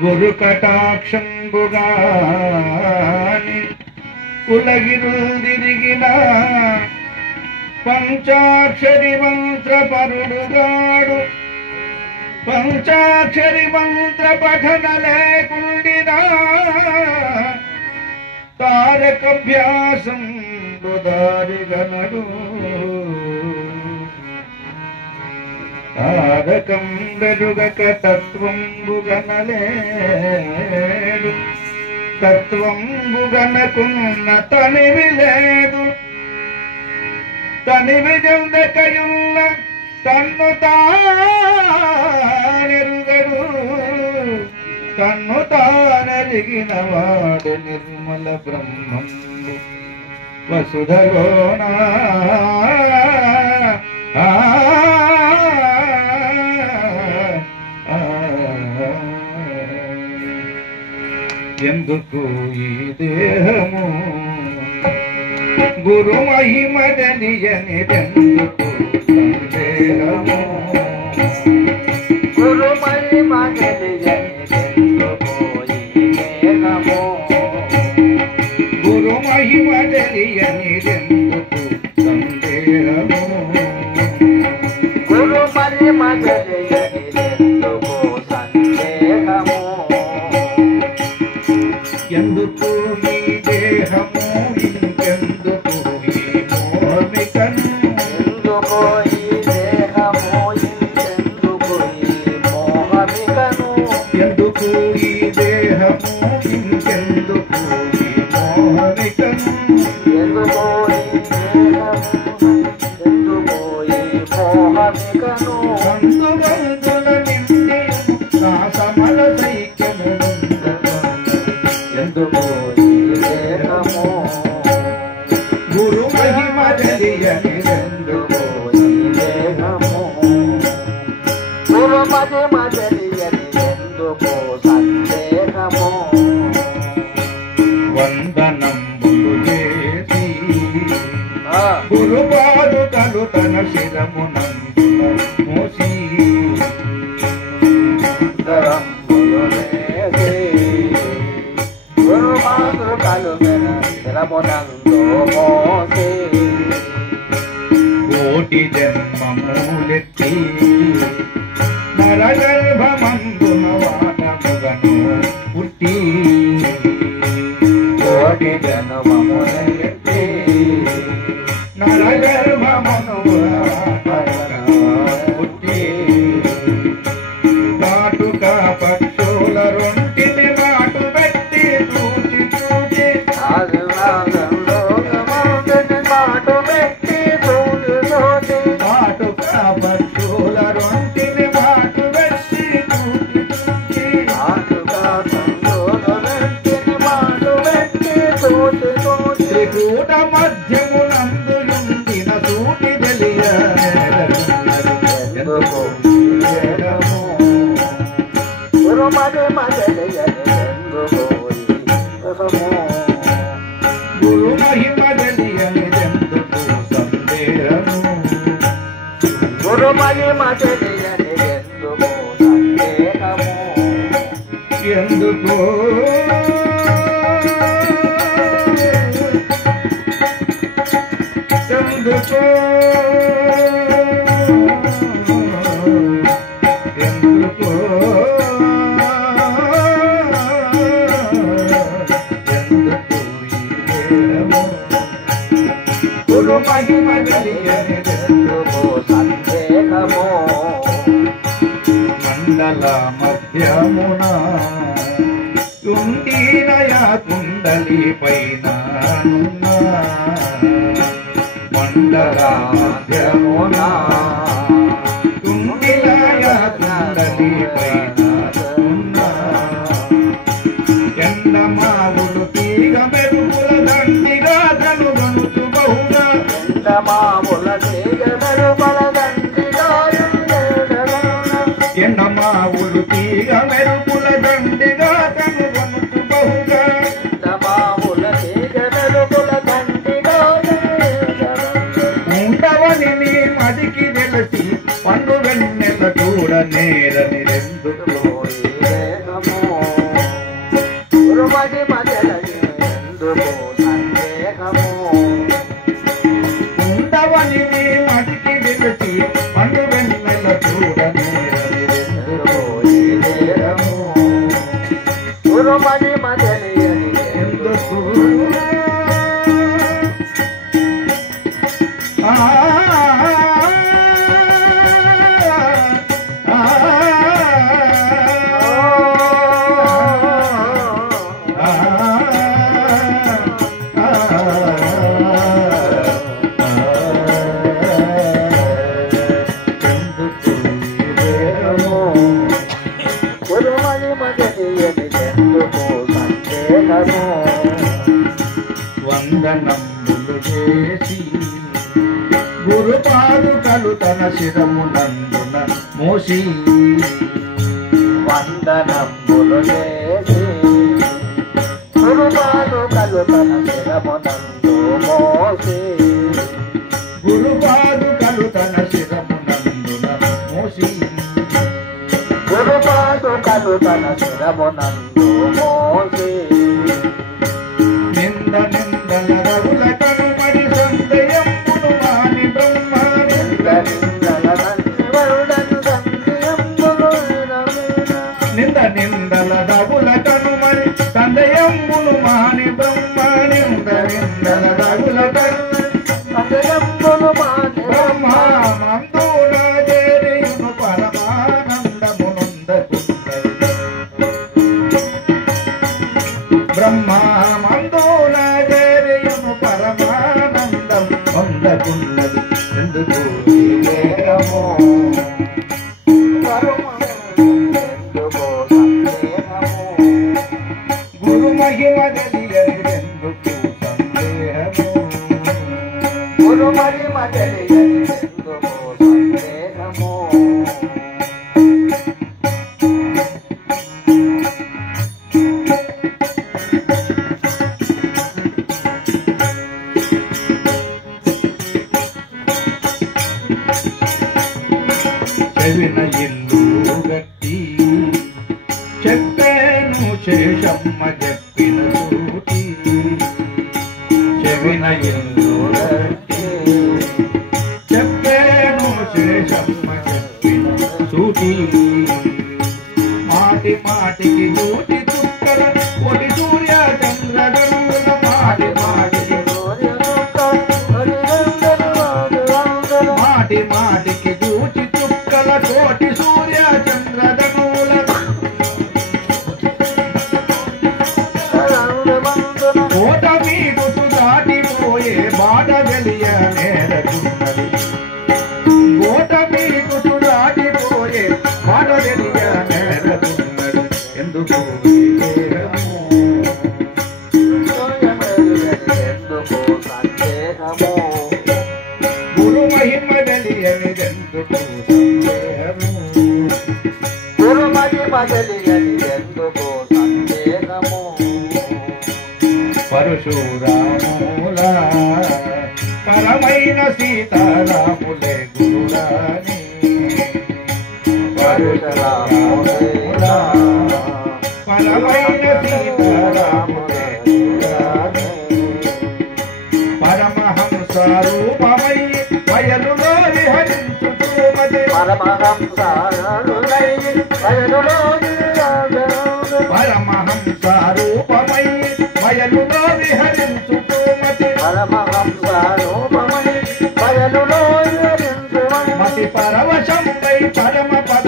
గురు కటాక్షంబుగాని కులగిరుదిరిగిన పంచాక్షరి మంత్ర పరుడుగాడు పంచాక్షరి మంత్ర పఠన లేకుండినా తారకభ్యాసం బుధారిగనడు తారకం వెరుగక తత్వంబుగనలేడు తత్వంబుగనకున్న తనివి లేదు తనివి జందకయున్న తన్ను తానెరుగడు తన్ను తానెరిగిన వాడు నిర్మల బ్రహ్మం వసుధలోనా ఎందుకు ఈ దేహము గురు మహిమ తెలియనిదెందుకు సందేహము గురు మహిమ తెలియనిదెందుకు ఈ దేహము గురు మహిమ తెలియనిదెందుకు సందేహము గురు మహిమ తెలియనిదెందుకు సందేహము ఎందుకు ఈ దేహము ఇంకెందుకు ఈ మోహమికను ఎందుకు ఈ దేహము ఇంకెందుకు ఈ మోహమికను ఎందుకు ఈ దేహము ఇంకెందుకు ఈ మోహమికను ఎందుకు ఈ దేహము ఎందుకు ఈ మోహమికను అందుబంధుల నిండి నా సమల సైక్యము ఎందుకు ఈ దేహము గురు మహిమ తెలియనిదెందుకు ఈ దేహము గురు మహిమ తెలియనిదెందుకు సందేహము వందనంబులు చేసి గురుపాదుకలు తన శిరమునందున మోసి ధరంబులు వేసి గురుపాదుకలు శిరమునందు మోసి కోటి జన్మములెత్తి నరగర్భమందున వానముగను పుట్టి కోటి జన్మములెత్తి నరగర్భమనుగుణ వానముగను పుట్టి నాటుక పక్షుల రొంటిని నాటు పెట్టి చూచి చూచి మాటు పెట్టి చూడు చూసి నాటుక పక్షుల రొంటిని నాటు పెట్టి చూచి చూచి మాటు పెట్టి చూసి చూసి త్రికూట మధ్యమునందుయుండిన సూటి తెలియ ఎందుకు దేహము గురు మహిమ తెలియనిదెందుకు ఈ దేహము గురు మహిమ తెలియనిదెందుకు సందేహము గురు మహిమ తెలియనిదెందుకు సందేహము ఎందుకు ఎందుకు ఎందుకు గురు మహిమ తెలియనిదెందుకు సందేహము మండల మధ్యమున కుండీనయ కుండలి పైన మండల మధ్యమున కుండిలయ కుండలి పైన ఎండమావులు తీగ మెరుగుల దండిగా కనుగొనుతు బహుగా ఎండమావుల తీగ మెరుగుల దండిగా ఎండమావులు తీగ మెరుగుల దండిగా కనుగొనుతు బహుగా ఎండమావుల తీగ మెరుగుల దండిగా ఉండవని నీ మదికి వెలసి పండు వెన్నెల చూడ నేరని ఎందుకు ఈ దేహము మహిమ తెలియనిదెందుకు సందేహము వందనములు చేసి గురుపాదుకలు తన శిరమునందున మోసి వందనములు చేసి గురుపాదుకలు తన శిరమునందు మోసి గురుపాదుకలు తన శిరమునందున మోసి గురుపాదుకలు తన శిరమునందు మోసి నింద నిందల రవుల కనుమడి సందేయమును మాని బ్రహ్మ నింద నిందల రవుల కనుమడి సందేయమును మాని బ్రహ్మ నింద నిందల రవుల సందేయమును మాని బ్రహ్మ మందున చేరియును పరమానందమునందకున్నది బ్రహ్మ మందున చేరియును పరమానందం పొందకున్నది ఎందుకు ఈ దేహము ఎందుకో సందేహము గురు మహిమ తెలియనిదెందుకు సందేహము గురు మహిమ తెలియనిదెందుకో సందేహము చెవిన ఇల్లు గట్టి చెప్పేను శేషమ్మ చెప్పిన సూటి చెవిన ఇల్లు గట్టి చెప్పేను శేషమ్మ చెప్పిన సూటి మాటి మాటికి నూటి చుక్కల ఒడి సూర్య చంద్రగరుల మాటి మాటికి మాటి మాటికి చూచి చుక్కల కోటి సూర్య చంద్రగరుల కోట మీదుకు దాటిపోయే బాట వెలియ నేరకున్నది కోట మీదుకు దాటిపోయే బాట వెలియ నేరకున్నది ఎందుకు ఈ దేహము ఎందుకో సందేహము గురు మహిమ తెలియనిదెందుకు సందేహము గురు మహిమ తెలియనిదెందుకో సందేహము పరశురాముల పరమైన సీతారాములే గురురాని పరశురాముల పరమైన సీతారాములే గురురాని పరమహంస రూపమై వయలులో విహరించుమతి పరమహంస రూపమై వయలులో విహరించుమతి పరమహంస రూపమై వయలులో విహరించుమతి మతి పరవశంపై పరమ పద